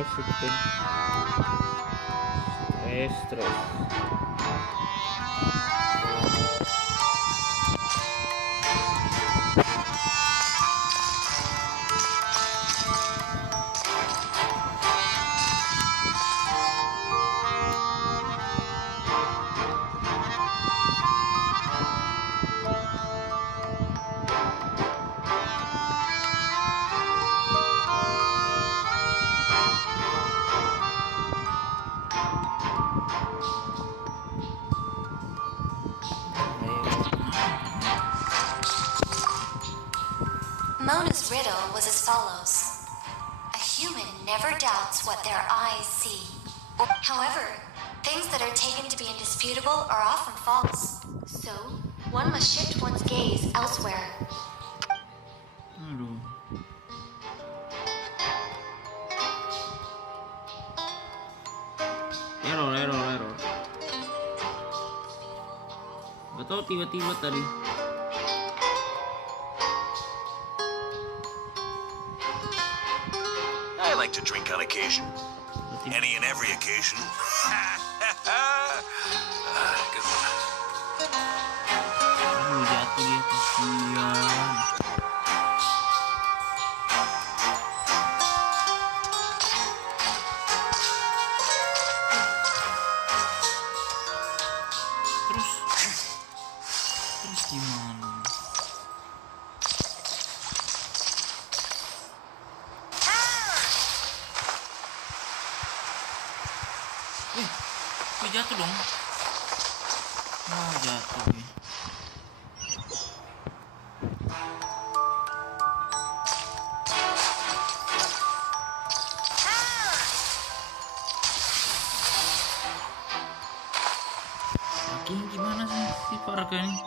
lolos itu. Stres. Mona's riddle was as follows. A human never doubts what their eyes see. However, things that are taken to be indisputable are often false. So, one must shift one's gaze elsewhere. Aduh. Error. Gak tau tiba-tiba tadi. I like to drink on occasion. Any and every occasion. Good one. Aduh, jatuh dia, kasihan. Terus gimana? Jatuh dong. Jatuh nih. Gimana sih si Varka ini?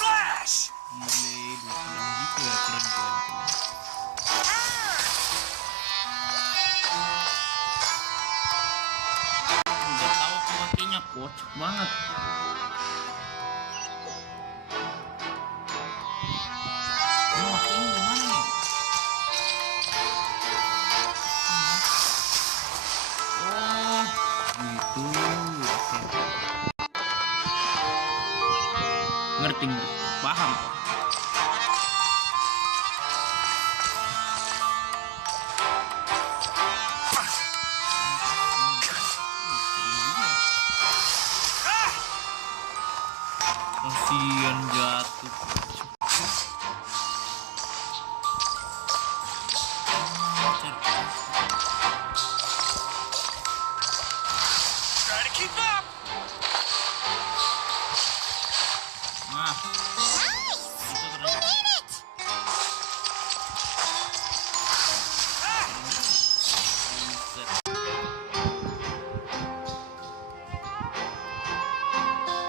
Flash! Gile, dua pedang gitu ya, keren. Udah tahu kakinya kocak banget. Ini gimana nih? Oh, gitu. Oke. Ngerti. Paham. Kasian jatuh. Try to keep up! Nah.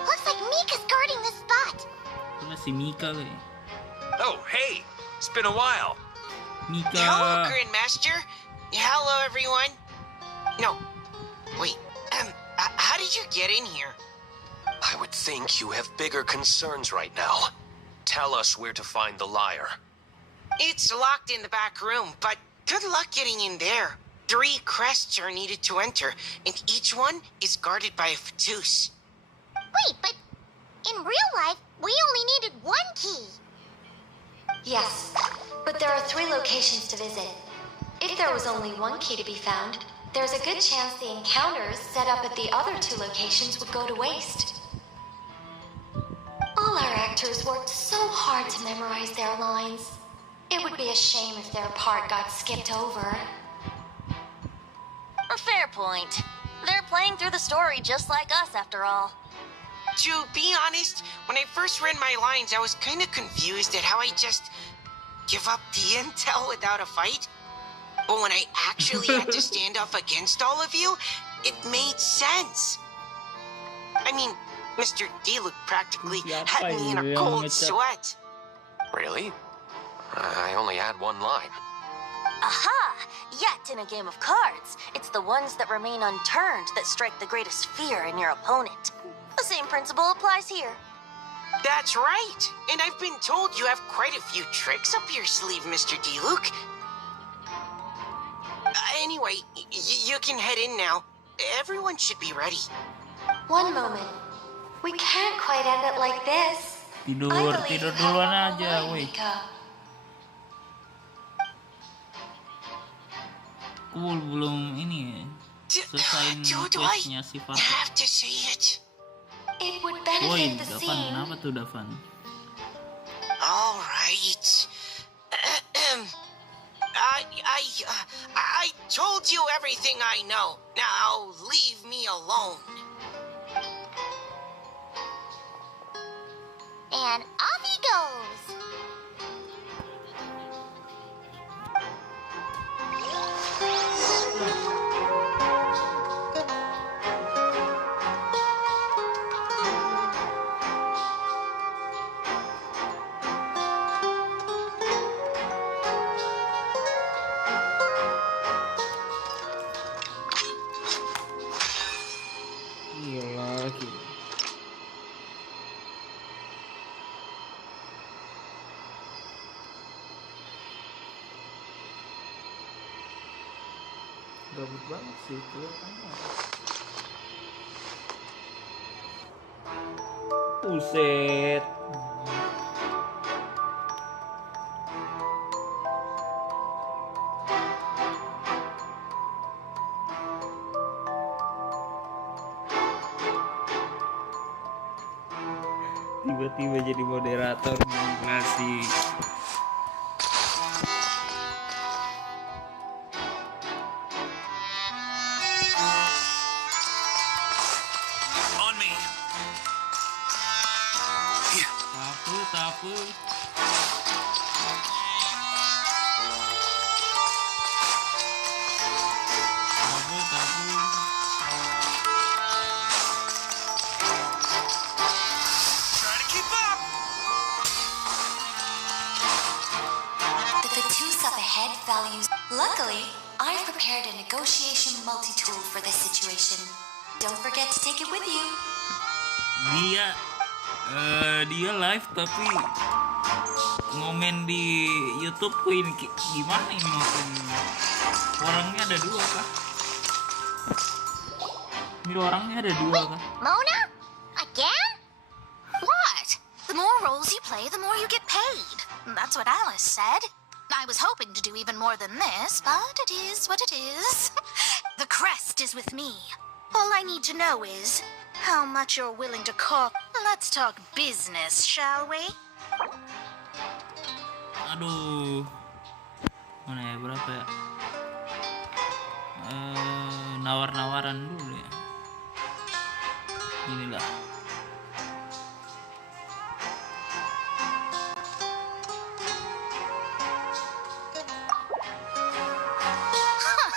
Looks like Mika's guarding the spot. Itulah si Mika kali. Oh, hey! It's been a while. Mika. Hello, Grandmaster. Hello, everyone. No, wait. How did you get in here? I would think you have bigger concerns right now. Tell us where to find the liar. It's locked in the back room, but good luck getting in there. 3 crests are needed to enter, and each one is guarded by a Fatus. Wait, but in real life, we only needed 1 key. Yes, but there are 3 locations to visit. If there was only 1 key to be found, there's a good chance the encounters set up at the other 2 locations would go to waste. All our actors worked so hard to memorize their lines. It would be a shame if their part got skipped over. A fair point. They're playing through the story just like us, after all. To be honest, when I first read my lines, I was kind of confused at how I just give up the intel without a fight. But when I actually had to stand up against all of you, it made sense. I mean, Mr. D looked practically had me in a cold sweat. Really? I only had one line. Aha! Yet in a game of cards, it's the ones that remain unturned that strike the greatest fear in your opponent. The same principle applies here. That's right. And I've been told you have quite a few tricks up your sleeve, Mr. D-Luke. Anyway, you can head in now. Everyone should be ready. One moment. We can't quite end it like this. Tidur duluan aja, woi. Aku belum ini selesaiin questnya si I Varka. have to say it. It would Woi, benefit the Davan, scene. kenapa tuh Davan? All right. I told you everything I know. Now leave me alone. And off he goes. Gila. Gabut banget sih kelihatannya. Buset. Tiba-tiba jadi moderator ngasih On me. Here. tapu. Tapu. Try to keep up. The two up ahead values. Luckily, I've prepared a negotiation multi-tool for this situation. Don't forget to take it with you. Dia live tapi ngomen di YouTube ku ini gimana ini maksudnya? Orangnya ada dua kah? Ini orangnya ada dua kah? Mona? Again? What? The more roles you play, the more you get paid. That's what Alice said. I was hoping to do even more than this, but it is what it is. The crest is with me. All I need to know is how much you're willing to call. Let's talk business, shall we? Aduh. Mana ya, berapa ya? Nawar-nawaran dulu ya. Inilah.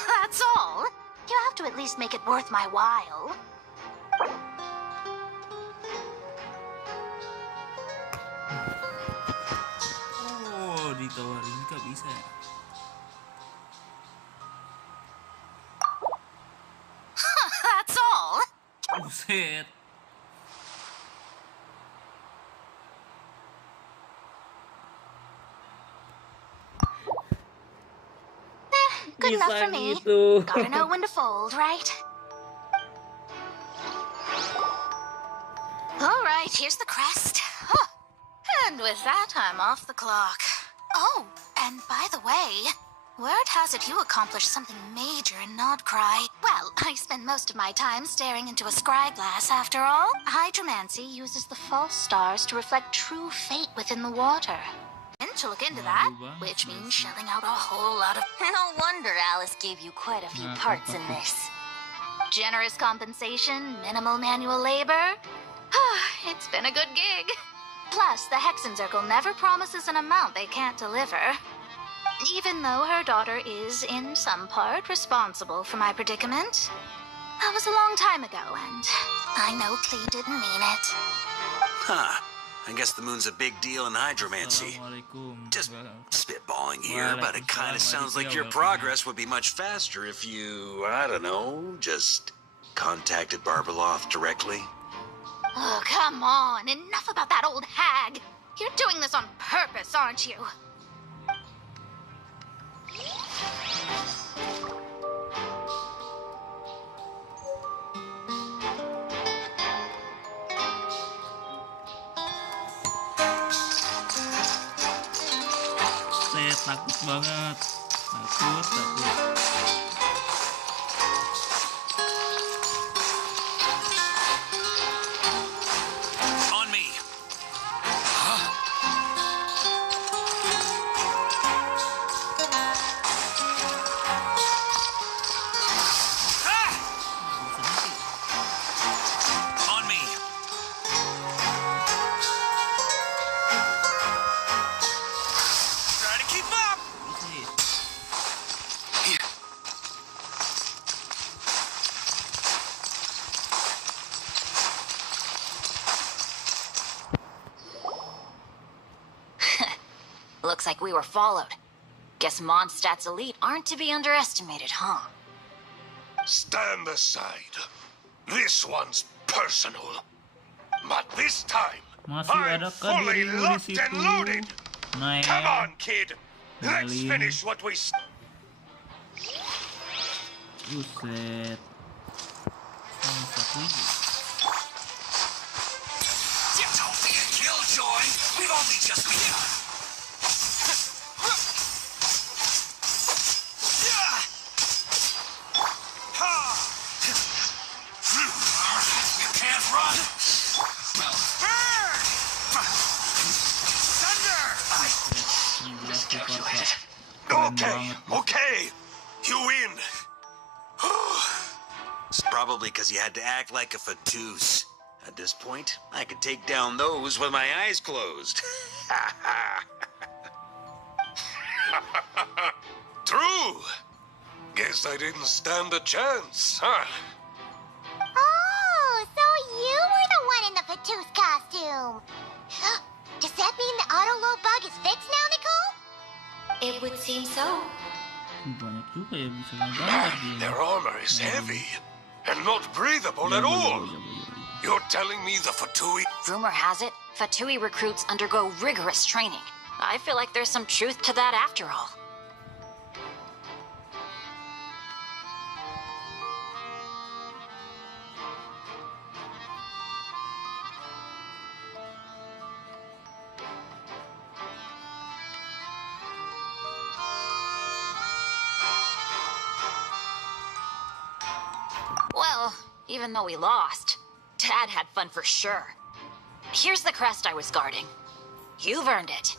That's all. You have to at least make it worth my while. Oh, ditawarin nggak bisa ya? That's all. Buset. Good enough for Bisa me. gitu. Gotta know when to fold, right? All right, here's the crest. Huh. And with that, I'm off the clock. Oh, and by the way, word has it you accomplished something major in Nodcry. Well, I spend most of my time staring into a scry glass, after all. Hydromancy uses the false stars to reflect true fate within the water. And to look into that, which means shelling out a whole lot of... No wonder Alice gave you quite a few parts in this. Generous compensation, minimal manual labor. It's been a good gig. Plus, the Hexen Circle never promises an amount they can't deliver. Even though her daughter is, in some part, responsible for my predicament. That was a long time ago, and I know Clee didn't mean it. Huh. I guess the moon's a big deal in hydromancy. Assalamualaikum. Just spitballing here, but it kind of sounds like your progress would be much faster if you, I don't know, just contacted Barbeloth directly. Oh, come on. Enough about that old hag. You're doing this on purpose, aren't you? Saya takut banget. Takut. On me. On me. Try to keep up. Looks like we were followed. Guess Mondstadt's elite aren't to be underestimated, huh? Stand aside. This one's personal. But this time, Masih I'm adakah fully dirimu di locked situ? and loaded. Nah, Come on, kid. Let's Kembali. finish what we... Buset. Satu lagi. Don't be a killjoy. We've only just begun. You can't run. Well, burn! Thunder! Ini jelas tuh Varka. Keren Okay, banget. okay. You win. It's probably because you had to act like a fatous. At this point, I could take down those with my eyes closed. True. Guess I didn't stand a chance, huh? Oh, so you were the one in the Fatous costume. Does that mean the auto load bug is fixed now, Nicole? It would seem so. Banyak juga ya bisa ngegambar dia. Their armor is heavy and not breathable at all. You're telling me the Fatui... Rumor has it, Fatui recruits undergo rigorous training. I feel like there's some truth to that after all. Well, even though we lost, Dad had fun for sure. Here's the crest I was guarding. You've earned it.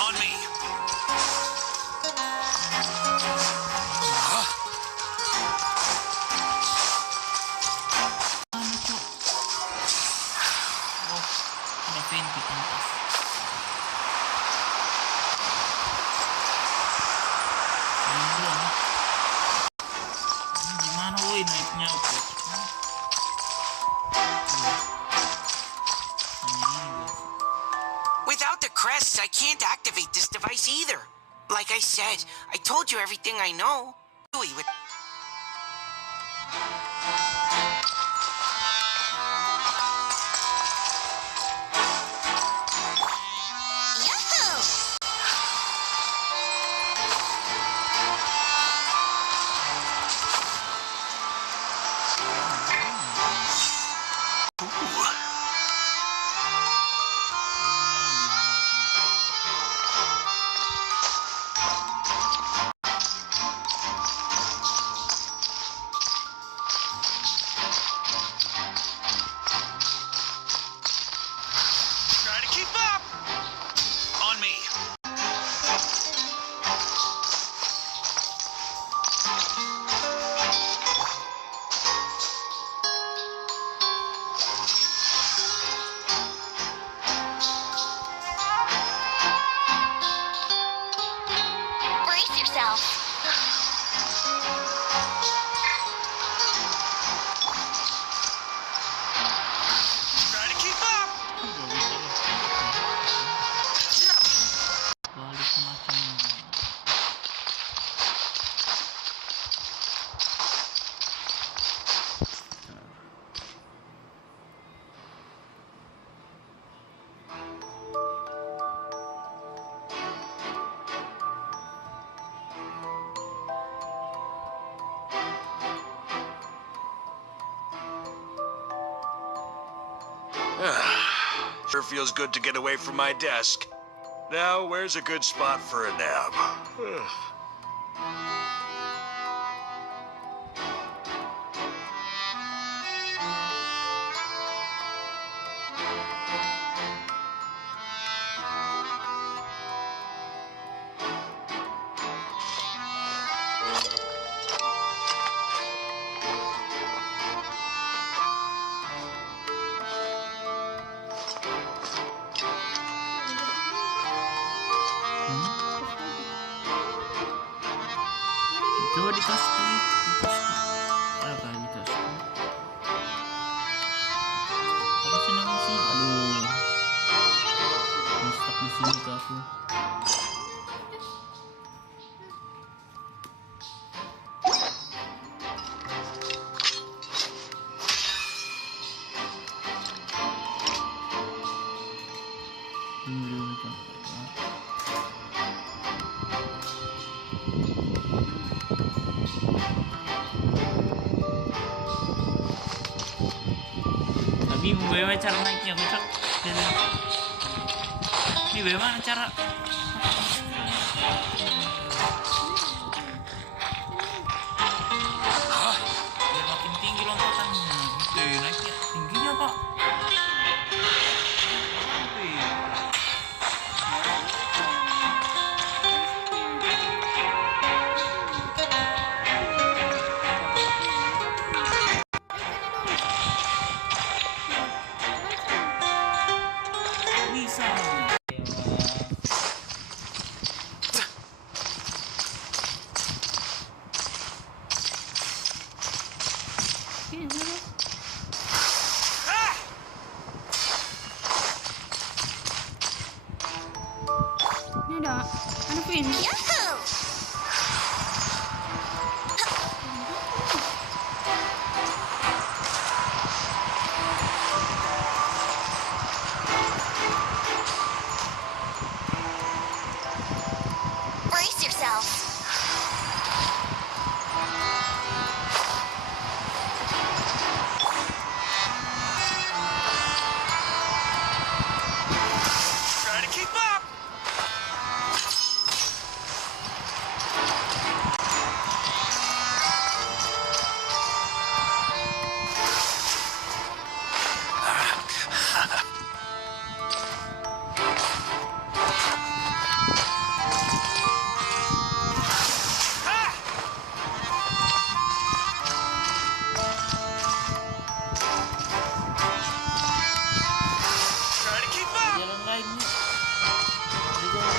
On me. Oh, ada pintu pantas. Belum. Ini gimana woi naiknya kok? Without the crests, I can't activate this device either. Like I said, I told you everything I know. Really, with- Yahoo! Sure feels good to get away from my desk. Now, where's a good spot for a nap? Coba di tasku. Apa di tasku? Apa sih namanya sih? Aduh. Stuck di sini tuh aku. Tapi bagaimana cara naiknya kocak? Ini bagaimana cara? Biar makin tinggi lompatannya. Oke, naiknya tingginya pak. Oke. Bisa. Ini ada pin. Yahoo! Brace yourself. Try to keep up! Try to keep up! Jalan lainnya. Ada jalan.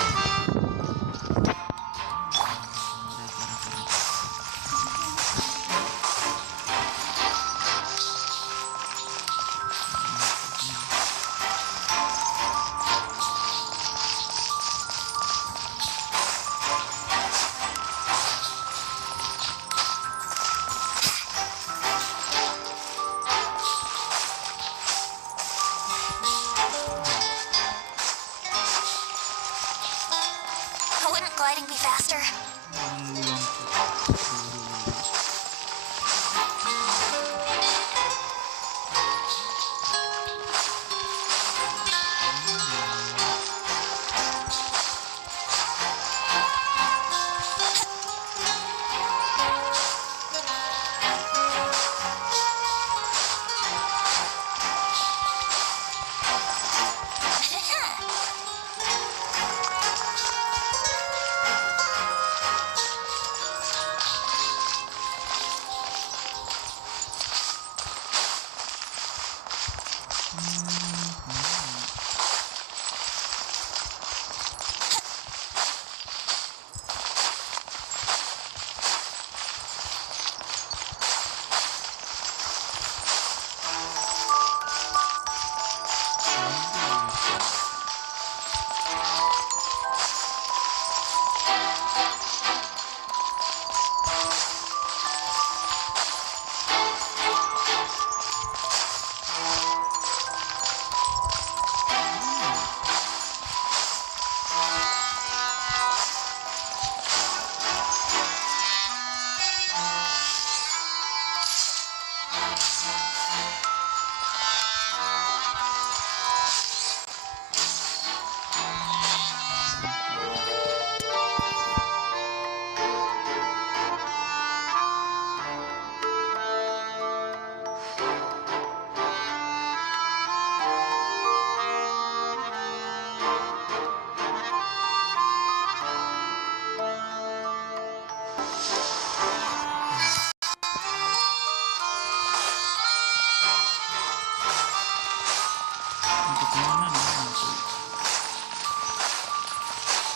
Wouldn't gliding be faster?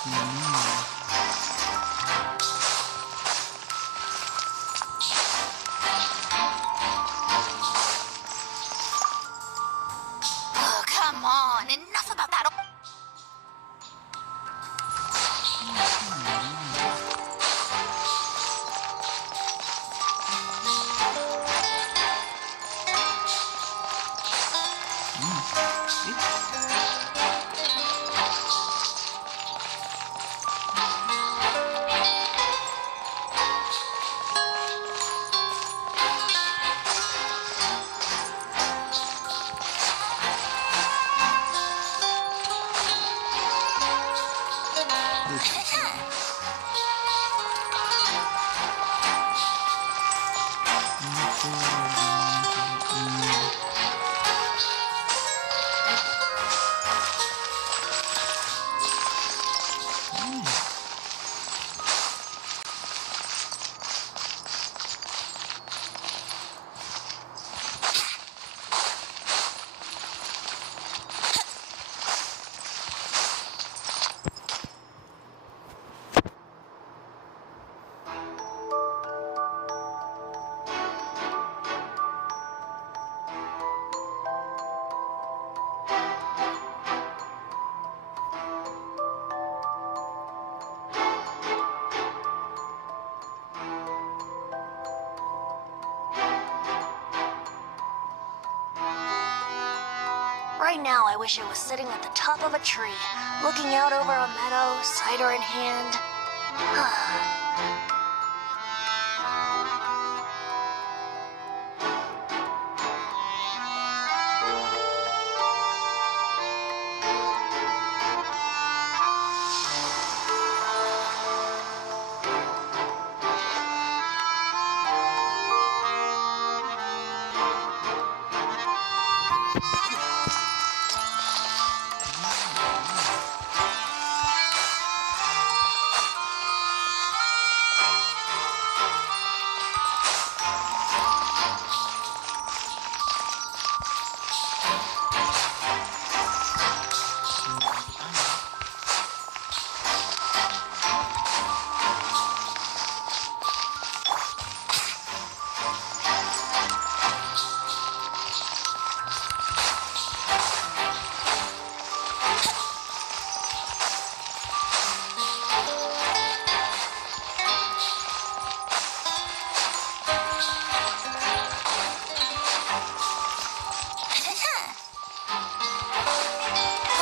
Oh, come on. Enough about that. Right now, I wish I was sitting at the top of a tree, looking out over a meadow, cider in hand.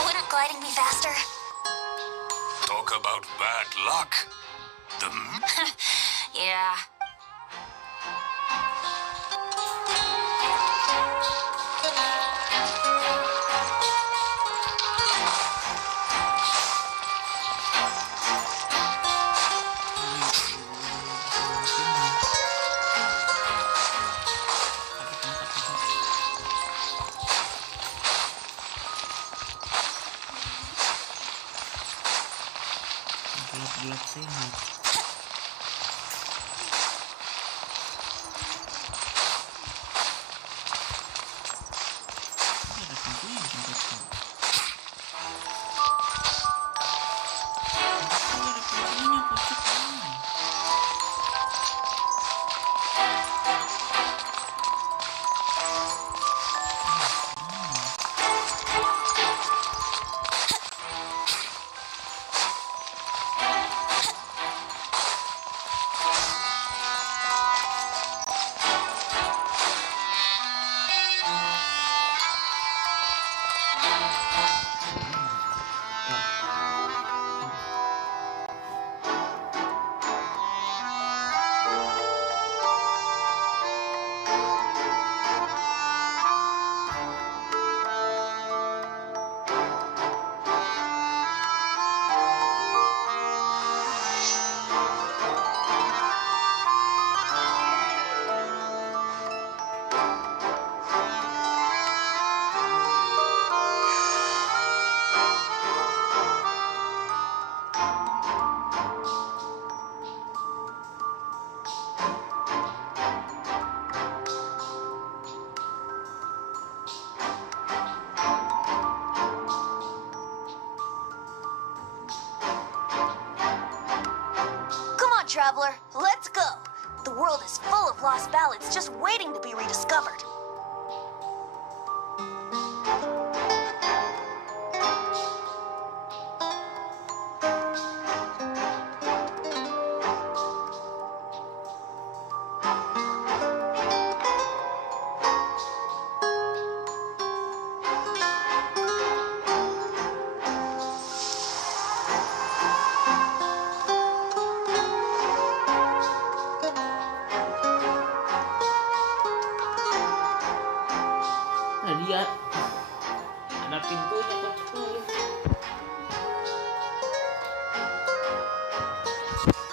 Wouldn't gliding be faster? Talk about bad luck. Yeah. Gelap-gelap sehat. Ada pintunya di tempatku. Ada pintunya, kocak banget. traveler. Let's go. The world is full of lost ballads just waiting to be rediscovered. Nah, dia ada pintunya kok.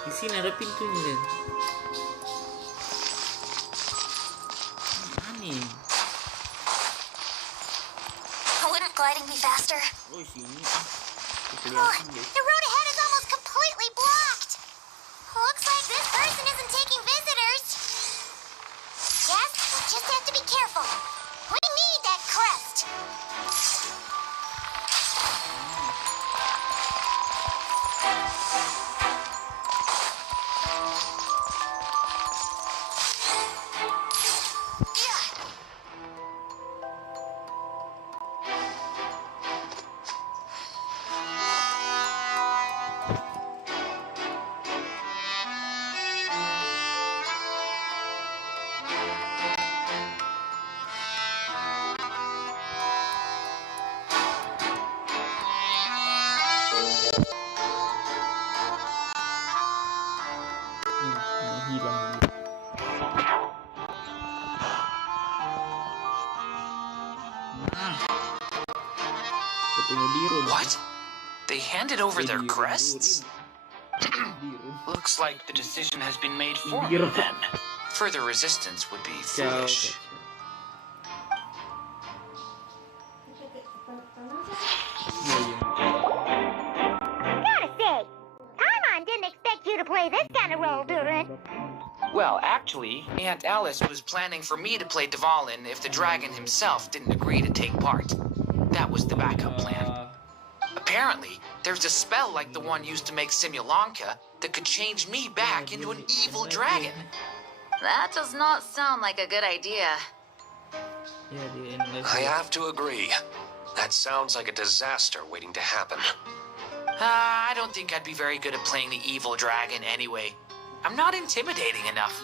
Di sini ada pintunya kan. Aneh. Wouldn't gliding be faster? Oh sini. Oh, the road ahead is almost completely blocked. Looks like this person isn't taking visitors. Yes, we just have to be careful. We need that crest. Hilang. Nah, ketemu Dirun. What? They handed over their crests? Looks like the decision has been made for me then. Further resistance would be foolish. Gotta say, Paimon didn't expect you to play this kind of role, Durin. Well, actually, Aunt Alice was planning for me to play Dvalin if the dragon himself didn't agree to take part. That was the backup plan. Apparently, there's a spell like the one used to make Simulanka that could change me back into an evil dragon. That does not sound like a good idea. I have to agree. That sounds like a disaster waiting to happen. I don't think I'd be very good at playing the evil dragon anyway. I'm not intimidating enough.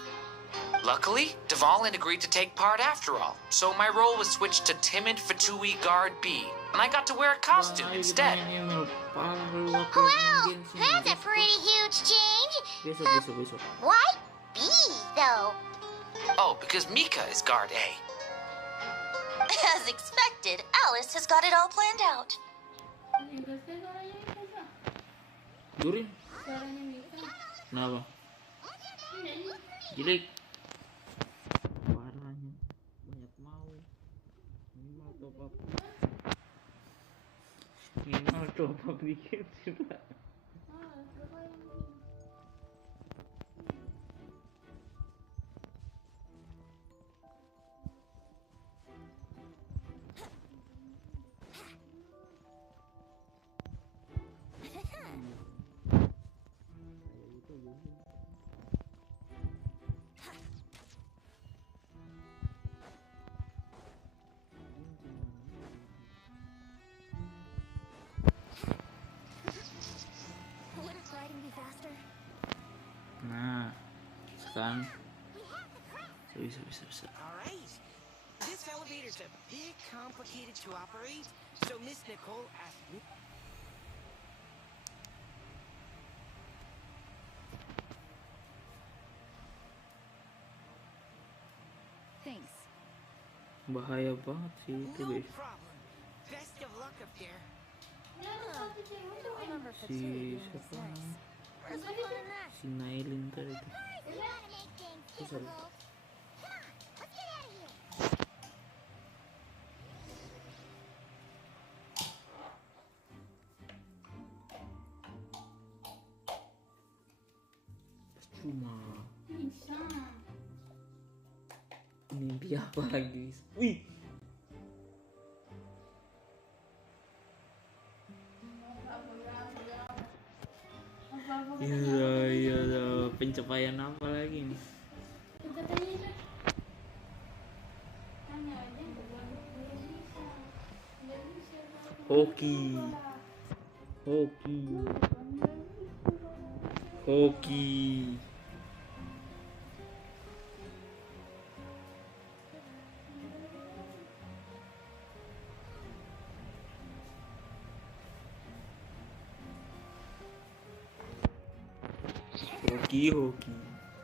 Luckily, Dvalin agreed to take part after all, so my role was switched to timid Fatui Guard B, and I got to wear a costume instead. Wow, that's a pretty huge change. Why B, though? Oh, because Mika is Guard A. As expected, Alice has got it all planned out. Durin. Kenapa? Jelek. Warnanya banyak mau. Minimal top up. Minimal top up dikit juga. Wouldn't gliding be faster? Nah, sekarang bisa. Alright. This elevator's a bit complicated to operate, so Miss Nicole asked me. Thanks. Bahaya banget sih itu No guys. problem. Best of luck up there. Si siapa namanya? Si Nailin tadi itu. Susah. Cuma mimpi apa lagi? Wih. Iya, pencapaian apa lagi nih? Hoki.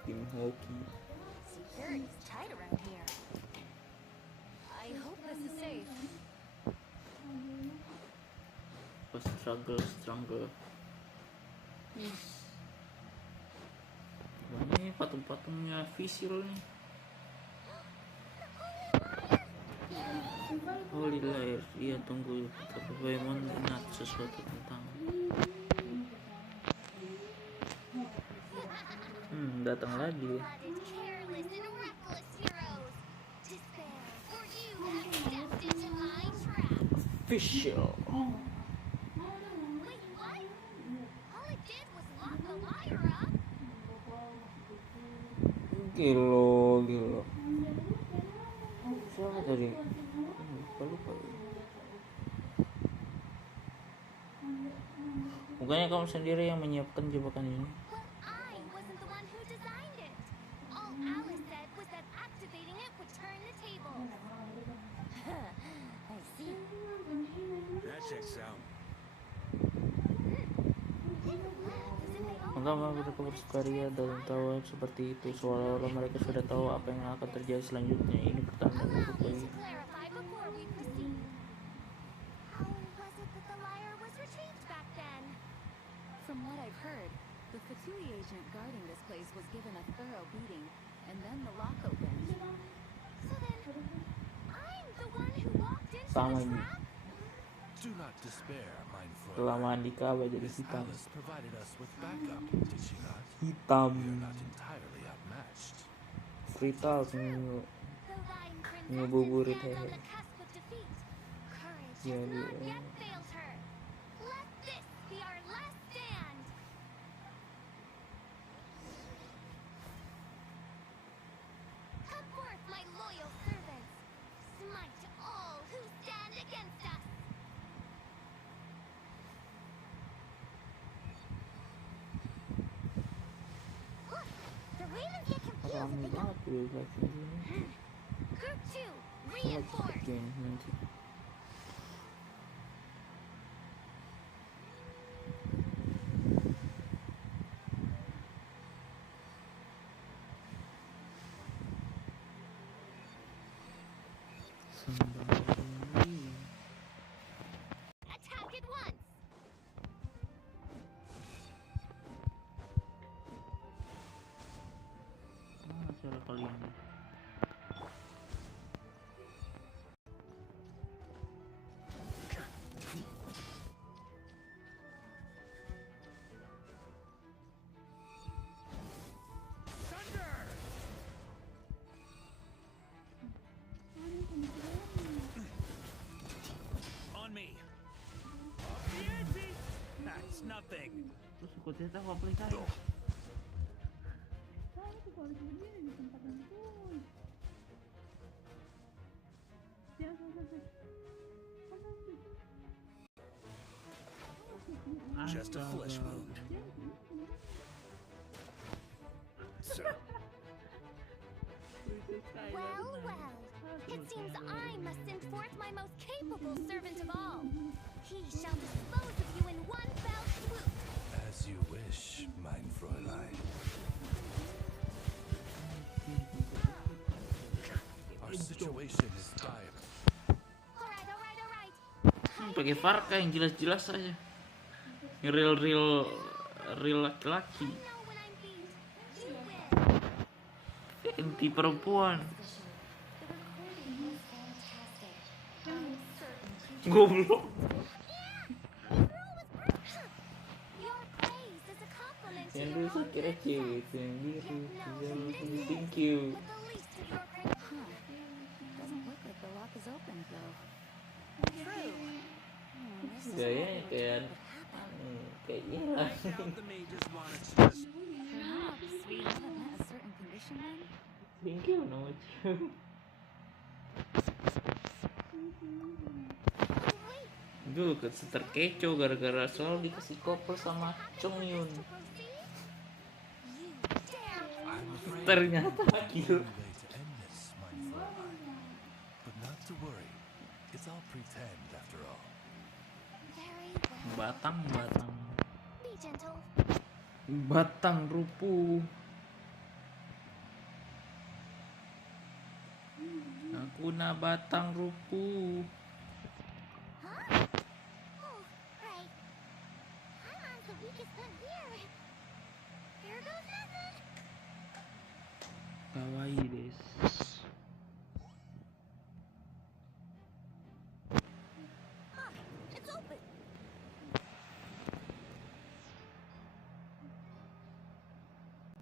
Tim hoki. Security's tight around here. I hope this is safe. Struggle. Ini patung-patungnya Visil nih. Holy liar, iya tunggu. Tapi Paimon ingat sesuatu tentang. Datang lagi ya. Careless and reckless heroes. Despair, for you have stepped into my trap. Official. Wait, what? All it did was lock the liar up. Gilo. Siapa tadi? Lupa. Bukannya kamu sendiri yang menyiapkan jebakan ini? Well, I wasn't the one who designed it. All Alice said was that activating it would turn the tables. I see. That checks out. Mengapa mereka bersukaria dalam tawa seperti itu, seolah-olah mereka sudah tahu apa yang akan terjadi selanjutnya. Ini pertanda buruk Allow me bagi to clarify before we proceed. How was it that the liar was retrieved back then? From what I've heard, the Fatui agent guarding this place was given a thorough beating, and then the lock opened. So then, I'm the one who walked into Sama the ini. trap? Do not despair, mein Freund. kelamaan di Ka'bah jadi Miss hitam. Alice provided us with backup, did she not? Hitam. We are not entirely outmatched. Frital The lying princess Ngebuburit stands on hehe. the cusp of defeat. Courage Ya, has not dia. yet failed her. Let this be our last stand. Come forth, my loyal servants. Smite all who stand against us. Look, the ravens get confused if Rame they banget don't. tuh live ini. Group 2, Lagi reinforce. game nanti. Attack at once. Cara kali ini. On me. That's nothing. Terus ikutnya tahu apa saya? Just a flesh wound. Sir. Well, well. It seems I must send forth my most capable servant of all. He shall dispose of you in one fell swoop. As you wish, mein Fräulein. Our situation is dire. Alright. Pakai Varka yang jelas-jelas aja. Yang real laki-laki. I know when I'm beat. You win. Anti perempuan. Goblok. Your praise is a compliment to Yang your dulu saya own kira good cewek self. itu yang biru. Yet now Yang this thank is you. but the least of your Doesn't look like the lock is open, though. Gayanya kayak kayak hilang. I doubt the mages wanted to just... Perhaps We haven't met a certain condition then? Thank you no macam. Dulu kan terkecoh gara-gara selalu dikasih couple sama Chong Yun. Ternyata Only kill. way to end this, mein Fräulein. But not to worry. It's all pretend after all. Very well. Batang Be gentle. batang rupu. Aku na batang rupu. Huh? Oh, right. I'm on the weakest one here. There goes nothing. Kawaii desu. Huh, it's open.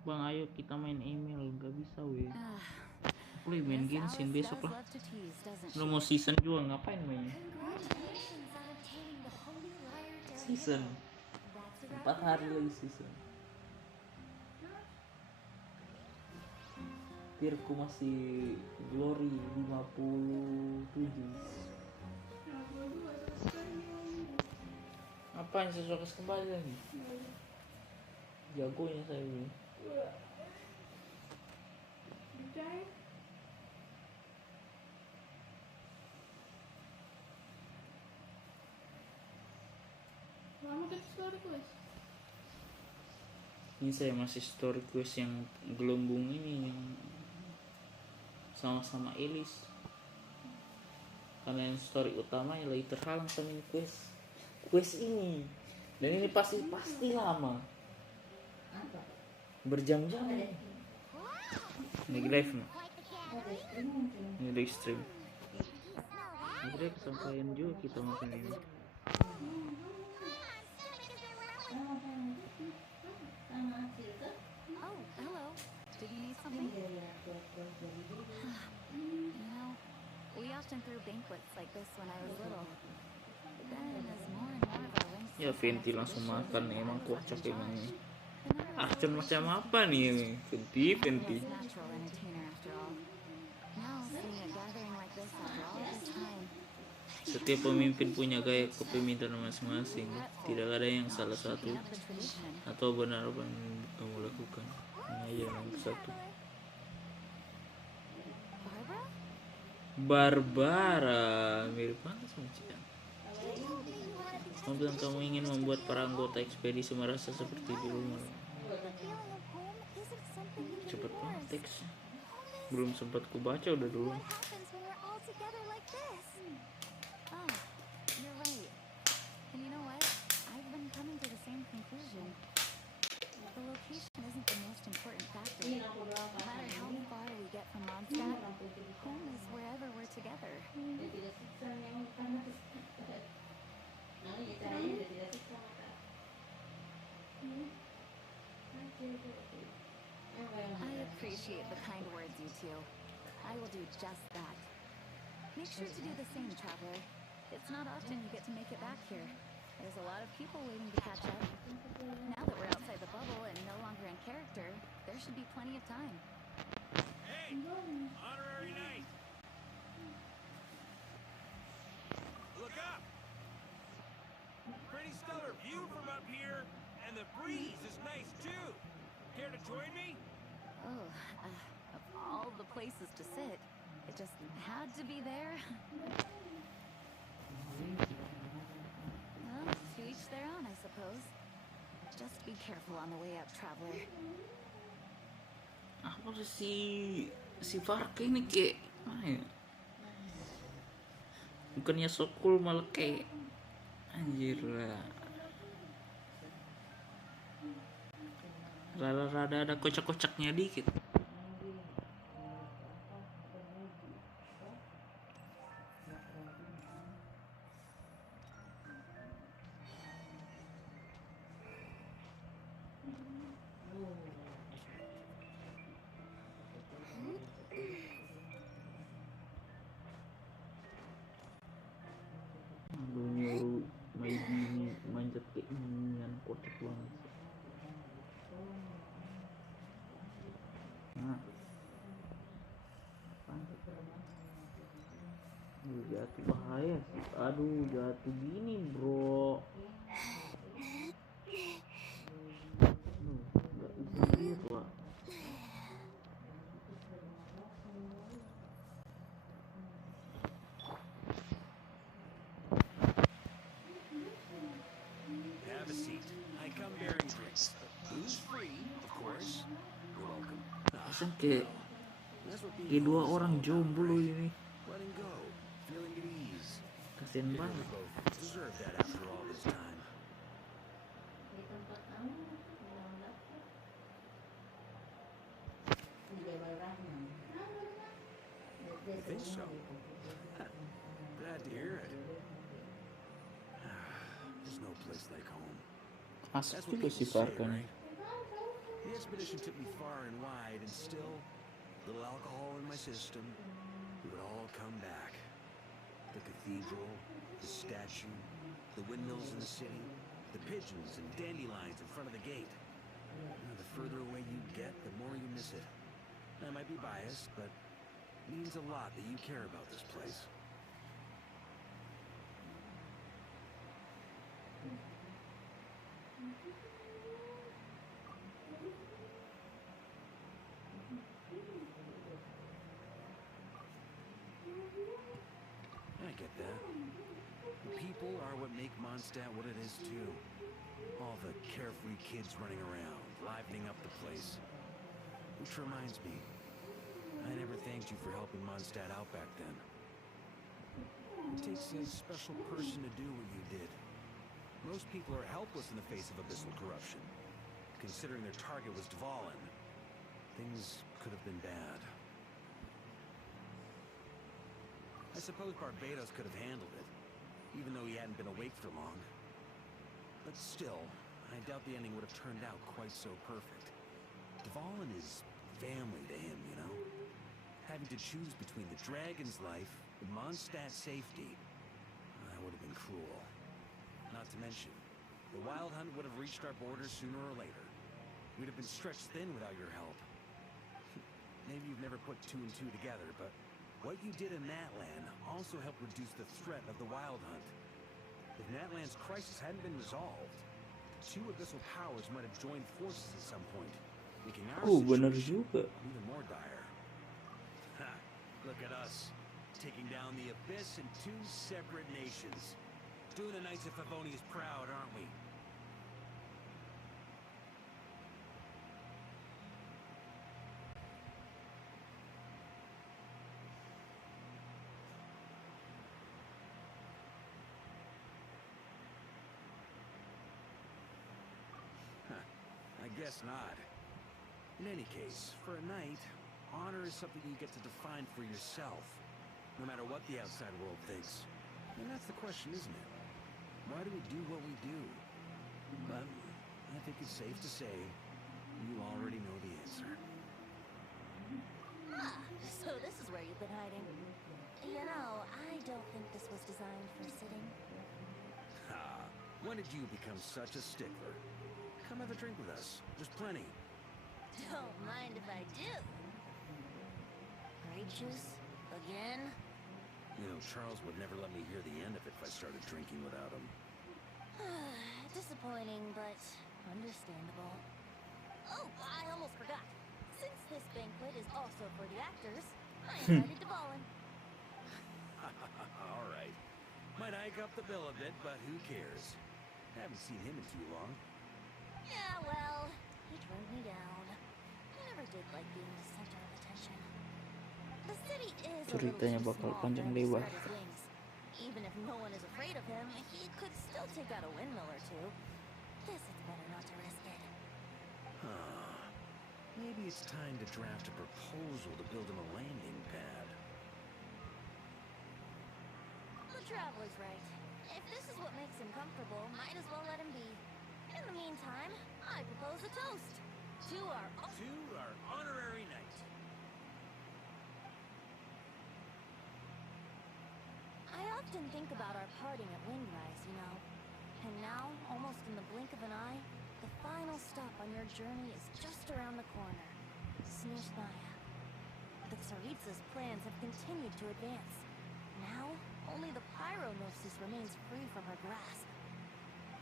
Bang, ayo kita main email. Gak bisa weh. Ah, Aku lagi main yes, Genshin Alice besok does lah. love to tease, doesn't Lu she? mau season juga ngapain mainnya? Congratulations on obtaining the Holy Lyre Dare Season. That's 4 hari lagi season. Tierku masih glory 57. Apaan sesuatu kembali lagi? Jagonya saya ini. Ini saya masih story quest yang gelembung ini yang sama-sama Elis. Karena yang story utama yang lagi terhalang sama ini quest ini. Dan ini pasti lama. Berjam-jam. Lagi live nih. Ini live stream. Akhirnya kesampaian juga kita makan ini. Oh, hello. Did you need something? You know, we often threw banquets like this when I was little. But then, as more and more of our ranks Ya Venti langsung makan nih, emang kocak emang ini. Archon macam apa nih ini? Venti. natural entertainer after all. Now, seeing a gathering like this after all this time, Setiap pemimpin punya gaya kepemimpinan masing-masing. Tidak ada yang salah satu keeping up the tradition. atau benar apa yang kamu lakukan. Hanya aja yang satu. Barbara? Barbara mirip banget sama Cika. Kamu bilang kamu ingin membuat para anggota ekspedisi merasa seperti di rumah. Cepet banget teksnya. Belum sempat kubaca udah dulu. What happens when we're all together like this? Oh, you're right. And you know what? I've been coming to the same conclusion. The location isn't the most important factor. No matter how far we get from Mondstadt, home is wherever we're together. I appreciate the kind words, you two. I will do just that. Make sure to do the same, traveler. It's not often you get to make it back here. There's a lot of people waiting to catch up. Now that we're outside the bubble and no longer in character, there should be plenty of time. Hey, honorary knight. Look up. Pretty stellar view from up here, and the breeze is nice too. Care to join me? Oh, of all the places to sit, it just had to be there. Well, to each their own, I suppose. Just be careful on the way up, traveler. Apa sih si Varka ini kayak mana ya? Bukannya so cool malah kayak anjir lah. Rada ada kocak-kocaknya dikit. Nyuruh Maidini manjat kayak ginian kocak banget. Tapi bahaya sih. Aduh, jatuh gini, bro. Nggak bisa lihat lah. Have a seat. I come bearing drinks. Booze free, of course. You're welcome. Kan kayak dua orang jomblo ini. Letting go, feeling at ease. Kasian banget. Deserve that after all this time. You think so? Glad to hear it. There's no place like home. Asik juga sih Varka nih. The expedition took me far and wide, and still, little alcohol in my system, it would all come back. The cathedral, the statue, the windmills in the city, the pigeons and dandelions in front of the gate. The further away you get, the more you miss it. I might be biased, but it means a lot that you care about this place. I get that. The people are what make Mondstadt what it is too. All the carefree kids running around, livening up the place. Which reminds me, I never thanked you for helping Mondstadt out back then. It takes a special person to do what you did. Most people are helpless in the face of abyssal corruption. Considering their target was Dvalin, things could have been bad. I suppose Barbados could have handled it, even though he hadn't been awake for long. But still, I doubt the ending would have turned out quite so perfect. Dvalin is family to him, you know? Having to choose between the dragon's life and Mondstadt's safety, that would have been cruel. Not to mention, the wild hunt would have reached our borders sooner or later. We'd have been stretched thin without your help. Maybe you've never put two and two together, but what you did in Natlan also helped reduce the threat of the wild hunt. If Natlan's crisis hadn't been resolved, the two abyssal powers might have joined forces at some point, making our situation even more dire. Ha! Look at us, taking down the abyss in two separate nations. Doing the Knights of Favonius proud, aren't we? I guess not. In any case, for a knight, honor is something you get to define for yourself, no matter what the outside world thinks. And that's the question, isn't it? Why do we do what we do? But I think it's safe to say you already know the answer. Ah, so this is where you've been hiding. You know, I don't think this was designed for sitting. Ah, when did you become such a stickler? Come have a drink with us. There's plenty. Don't mind if I do. Grape juice? Again? You know, Charles would never let me hear the end of it if I started drinking without him. Disappointing, but understandable. Oh, I almost forgot. Since this banquet is also for the actors, I invited Dvalin. All right. Might hike up the bill a bit, but who cares? Haven't seen him in too long. Yeah, well, he turned me down. I never did like being the center of attention. The city is Ceritanya a little bakal too small panjang for him to lebar. spread his wings. Even if no one is afraid of him, he could still take out a windmill or two. Guess it's better not to risk it. Huh. Maybe it's time to draft a proposal to build him a landing pad. The traveler's right. If this is what makes him comfortable, might as well let him be. In the meantime, I propose a toast to our honorary knight. I often think about our parting at Windrise, you know. And now, almost in the blink of an eye, the final stop on your journey is just around the corner. Snezhnaya. The Tsaritsa's plans have continued to advance. Now, Only the pyronosis remains free from her grasp.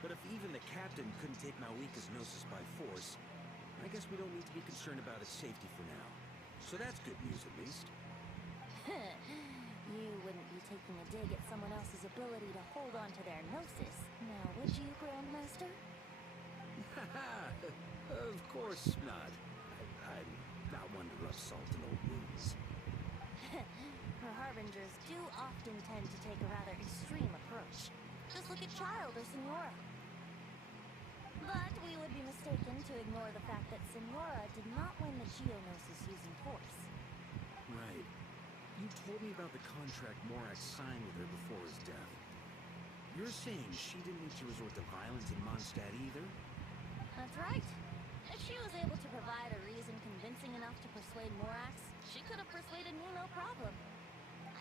But if even the captain couldn't take Malika's gnosis by force, I guess we don't need to be concerned about its safety for now. So that's good news, at least. You wouldn't be taking a dig at someone else's ability to hold on to their gnosis, now would you, Grandmaster? Of course not. I'm not one to rub salt in old wounds. Her harbingers do often tend to take a rather extreme approach. Just look at Child or Senora. But we would be mistaken to ignore the fact that Senora did not win the Geonosis using force. Right. You told me about the contract Morak signed with her before his death. You're saying she didn't need to resort to violence in Mondstadt either? That's right. If she was able to provide a reason convincing enough to persuade Morax, she could have persuaded me no problem.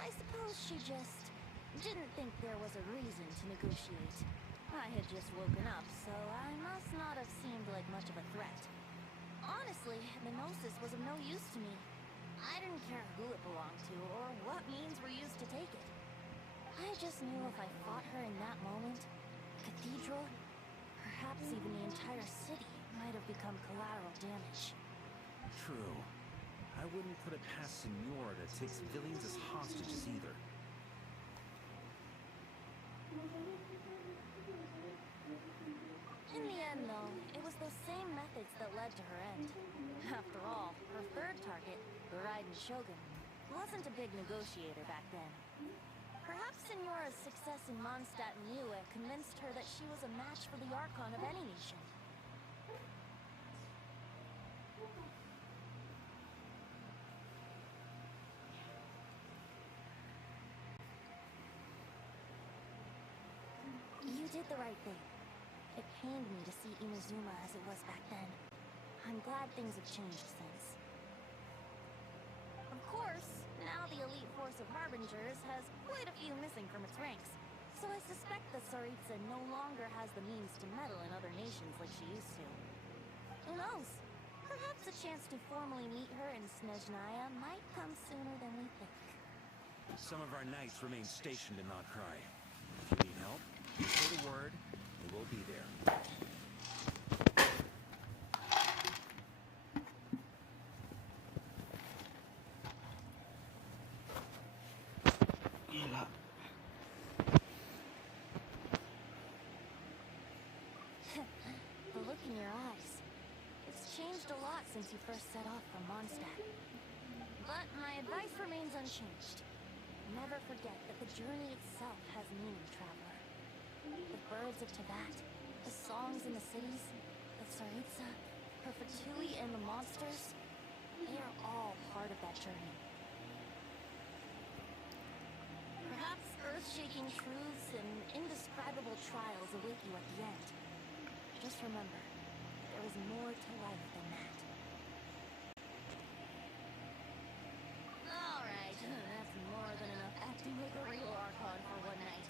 I suppose she just didn't think there was a reason to negotiate. I had just woken up, so I must not have seemed like much of a threat. Honestly, the Gnosis was of no use to me. I didn't care who it belonged to or what means were used to take it. I just knew if I fought her in that moment, the cathedral, perhaps even the entire city, might have become collateral damage. True. I wouldn't put it past Senora to take civilians as hostages either. In the end, though, it was those same methods that led to her end. After all, her third target, the Raiden Shogun, wasn't a big negotiator back then. Perhaps Senora's success in Mondstadt and Niue convinced her that she was a match for the Archon of any nation. You did the right thing. It pained me to see Inazuma as it was back then. I'm glad things have changed since. Of course, now the elite force of Harbingers has quite a few missing from its ranks, so I suspect that Tsaritsa no longer has the means to meddle in other nations like she used to. Who knows? Perhaps a chance to formally meet her in Snezhnaya might come sooner than we think. Some of our knights remain stationed in Notcry. If you need help, say the word, and we'll be there. Gila. The look in your eyes. It's changed a lot since you first set off from Mondstadt. But my advice remains unchanged. Never forget that the journey itself has meaning, traveler. The birds of Teyvat, the songs in the cities, the Tsaritsa, her Fatui, and the monsters, they are all part of that journey. Perhaps earth-shaking truths and indescribable trials await you at the end. Just remember, there is more to life than that. Alright, that's more than enough acting like a real Archon for one night.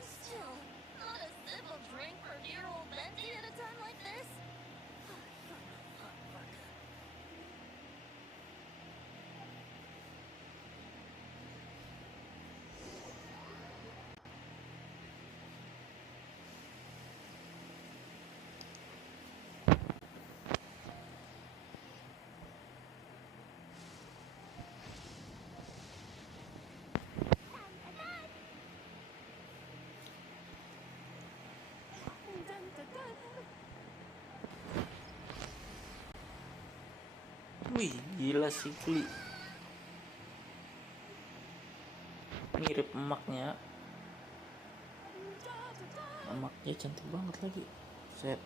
Still, not a sip of drink for dear old Benty at a time like this? You're no fun, Varka. Wih, gila sih Kli. Mirip emaknya. Emaknya cantik banget lagi. Set.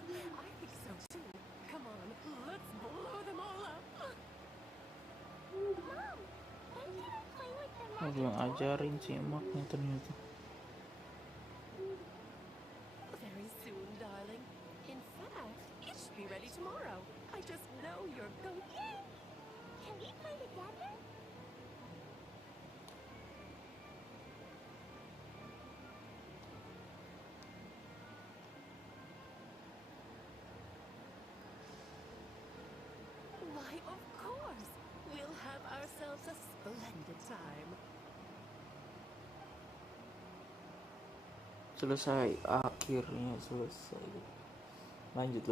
I think so too. Come on, let's blow them all up. Mom, when can I play with the Oh, yang ajarin si emaknya ternyata. Very soon, darling. In fact, it should be ready tomorrow. I just know you're going. Yay! Can we play together? time. Selesai, akhirnya selesai. Lanjut.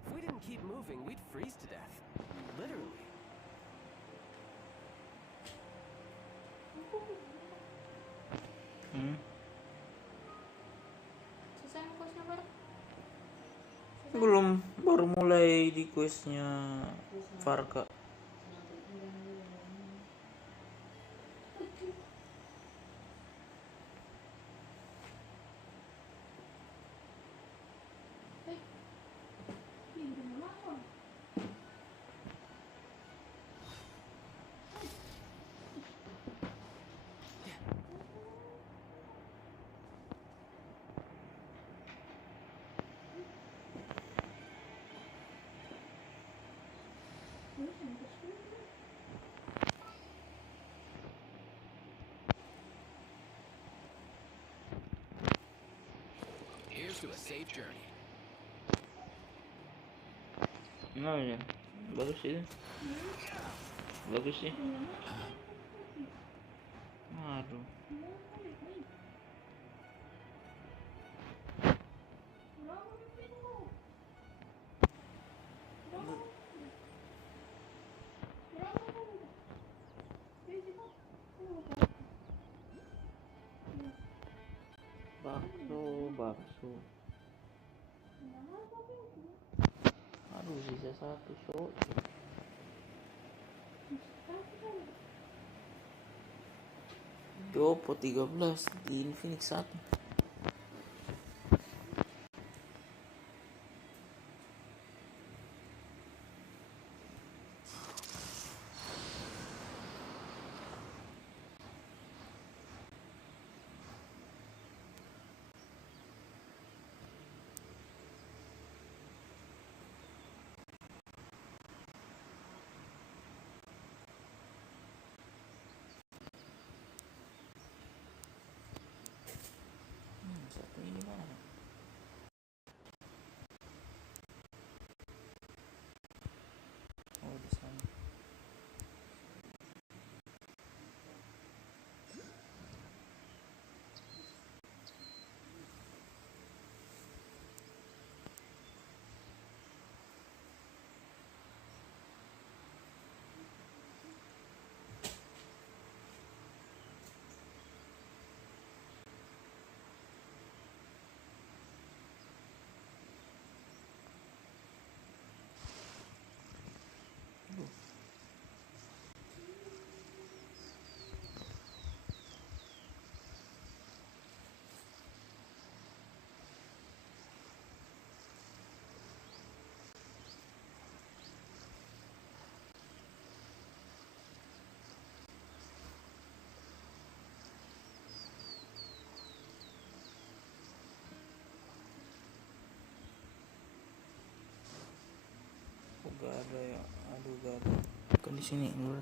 If we didn't keep moving, we'd freeze to death. Literally. Belum, baru mulai di questnya Varka. Here's to a safe journey. Nah ya, bagus sih. Aduh. Bakso. Aduh, sisa satu shot. Dopo 13 di Infinix 1. Satu ini mana? Oh, di sana. Gak ada ya, aduh gak ada. Kan di sini menurut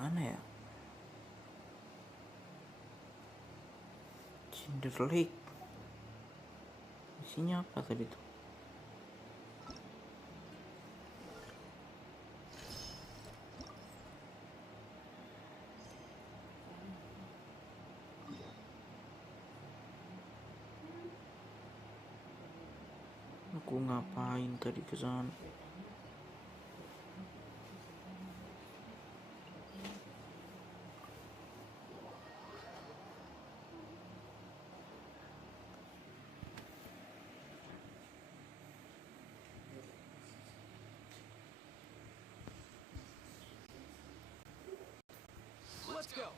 mana ya? Cinder Lake. Isinya apa tadi tuh? Aku ngapain tadi ke sana? Let's go.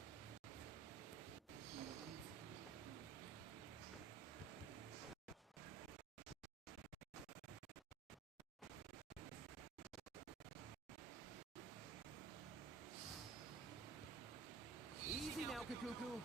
Easy now, Kakuku.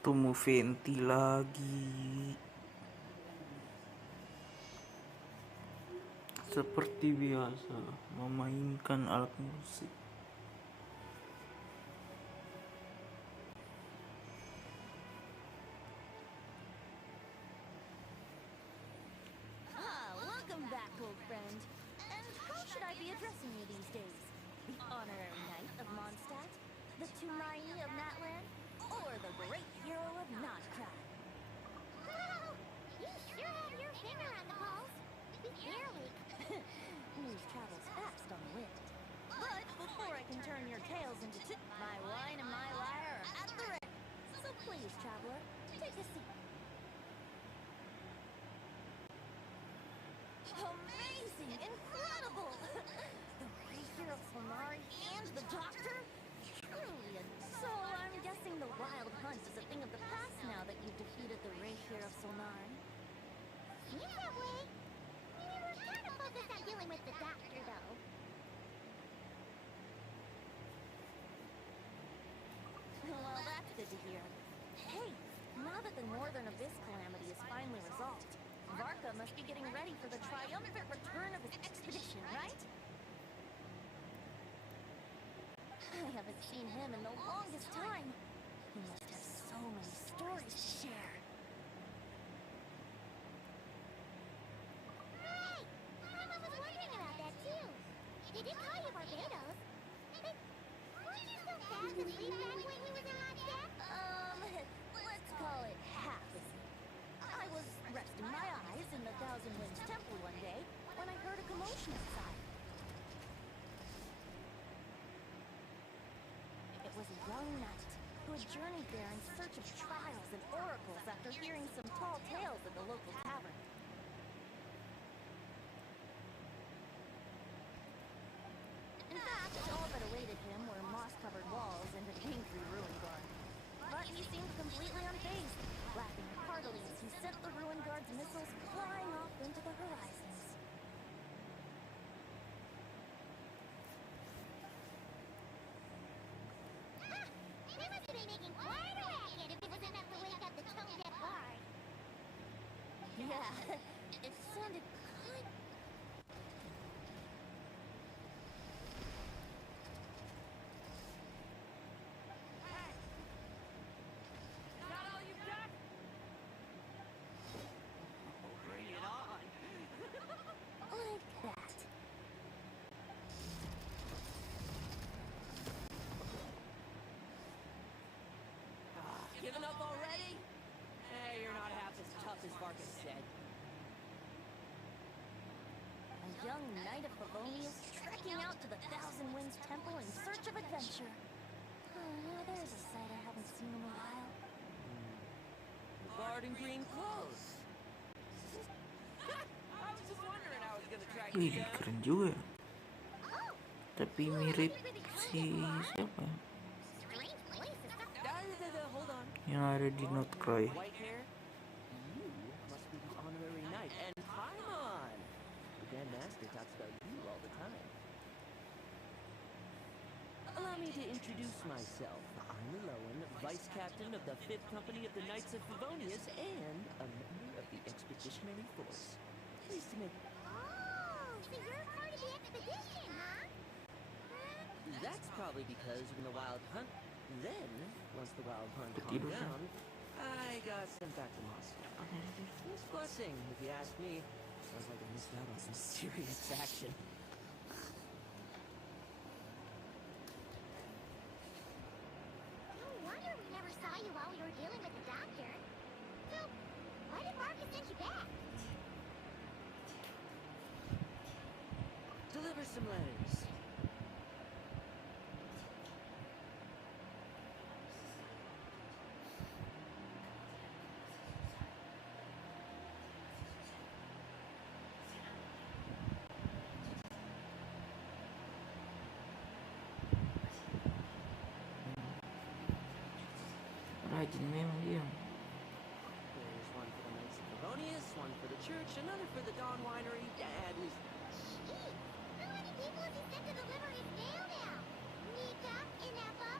Temu Venti lagi. Seperti biasa, memainkan alat musik. Welcome back, old friend. And how should I be addressing you these days? The honorary knight of Mondstadt? The Tumai of Natland? Or the great hero of Notcraft? Wow! You sure have your finger on the pulse. Barely. News travels fast on the wind. But before I can turn your tales into my wine and my lyre are at the ready. So please, traveler, take a seat. Amazing! Incredible! The great hero of Solari and the doctor? Truly, so I'm guessing the wild hunt is a thing of the past now that you've defeated the Rayshare of Solari. Seems that way. We were kind of focused on dealing with the doctor, though. Well, that's good to hear. Hey, now that the Northern Abyss calamity is finally resolved, Varka must be getting ready for the triumphant return of his expedition, right? I haven't seen him in the longest time. He must have so many stories to share. Right! Mama was wondering about that, too. They did call you Barbados. But weren't you so fast asleep back when he was in Mondstadt? Let's call it half asleep. I was resting my eyes in the Thousand Winds Temple one day when I heard a commotion outside. It was a young knight who had journeyed there in search of trials and oracles after hearing some tall tales at the local tavern. In fact, all that awaited him were moss-covered walls and an angry ruin guard. But he seemed completely unfazed, laughing heartily as he sent the ruin guard's missiles flying off into the horizons. They must have been making quite a racket if it was enough to wake up the tone-deaf guard. Yeah, it sounded kind. Not all you've got? Bring it on. Like that. Giving up already? Hey, you're not half as tough as Varka said. A young knight of Favonius trekking out to the Thousand Winds Temple in search of adventure. Now there's a sight I haven't seen in a while. Garden green clothes. I was just wondering how I was gonna track Wih, you down. keren juga ya. Tapi mirip si siapa ya? Strange places. Hold on. Yang ada di Not Cry. White hair? You must be the honorary knight. And Paimon! The Grand Master talks about you all the time. Allow me to introduce myself. I'm Lowen, Vice Captain of the 5th Company of the Knights of Favonius and a member of the Expeditionary Force. Pleased to meet you. Oh, so you're part of the expedition, huh? That's probably because when the wild hunt... Then, once the wild hunt calmed down, I got sent back to Moscow. It's a blessing, if you ask me. Sounds like I missed out on some serious action. No wonder we never saw you while we were dealing with the doctor. So, why did Varka send you back? Deliver some letters. Rajin memang dia. There's one for the Knights of Favonius, one for the church, another for the Dawn Winery, at least... Gee, how many people has he sent to deliver his mail now? Nika, Inappa,